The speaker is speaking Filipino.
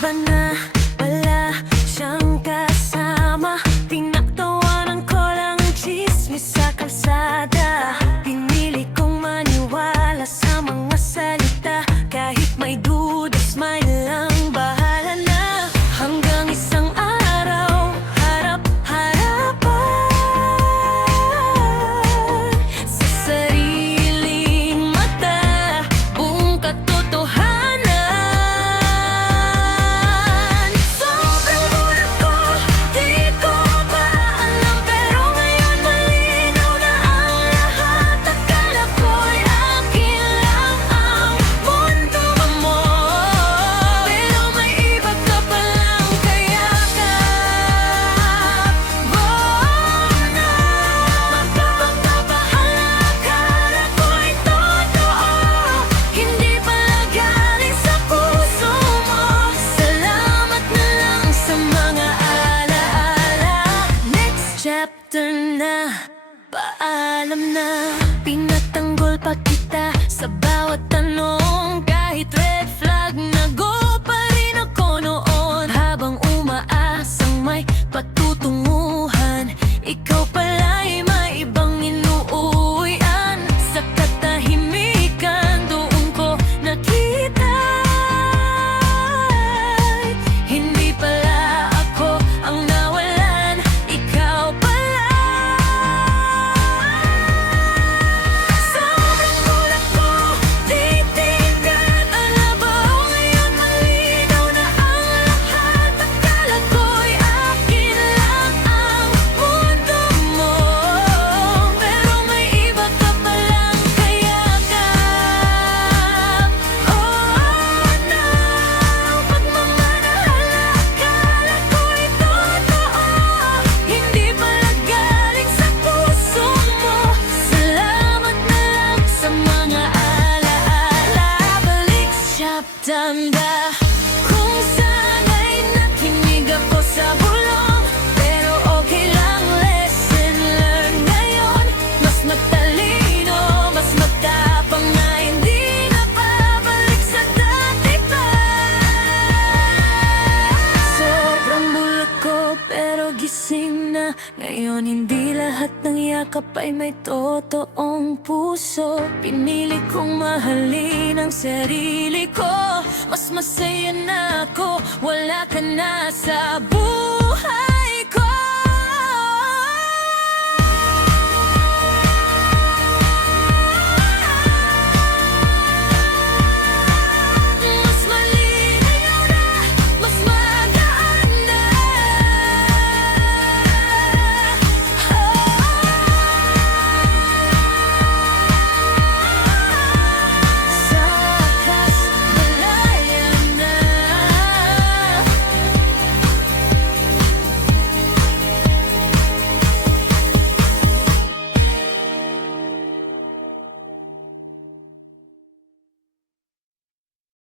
Iba na pala siyang kasama. Tinatawanan ko lang ang tsismis sa kalsada. Pinili kong maniwala sa mga salita. Kahit may duda, smile lang, bahala na. Hanggang isang araw, harap-harapan sa sariling mata, buong katotohanan. Sobrang bulag ko, di ko pa alam, pero ngayon malinaw na ang lahat. Akala ko'y akin lang ang mundo mo, pero may iba ka palang kayakap. Na magpapabahala, akala ko'y totoo, hindi pala galing sa puso mo. Salamat na lang sa mga alaala. Next chapter na, paalam na. Pinatanggol pa kita sa bawat tanong. Kahit red flag, nag-go pa rin ako noon. Habang umaasang may patutunguhan, ikaw pala'y may ibang inuuwian. Sa katahimikan, doon ko nakita, hindi pala ako ang nawalan, ikaw pala. Sobrang kulang ko, titignan. Alam mo, ngayon malinaw na ang lahat. Akala ko'y akin lang ang mundo mo, pero may iba ka palang kayakap. Na pagmamahal, akala ko'y totoo, hindi pala galing sa puso mo. Salamat na lang sa mga alaala. Balik sa tanda, kung sana'y nakinig ako sa bulong, pero okay lang, lesson learned ngayon. Mas matalino, mas matapang na hindi na babalik sa dati pa. Sobrang bulag ko pero gising na. Ngayon hindi lahat ng yakap ay may totoong puso. Pinili kong mahalin ang sarili ko. Mas masaya na ako, wala ka na sa buhay.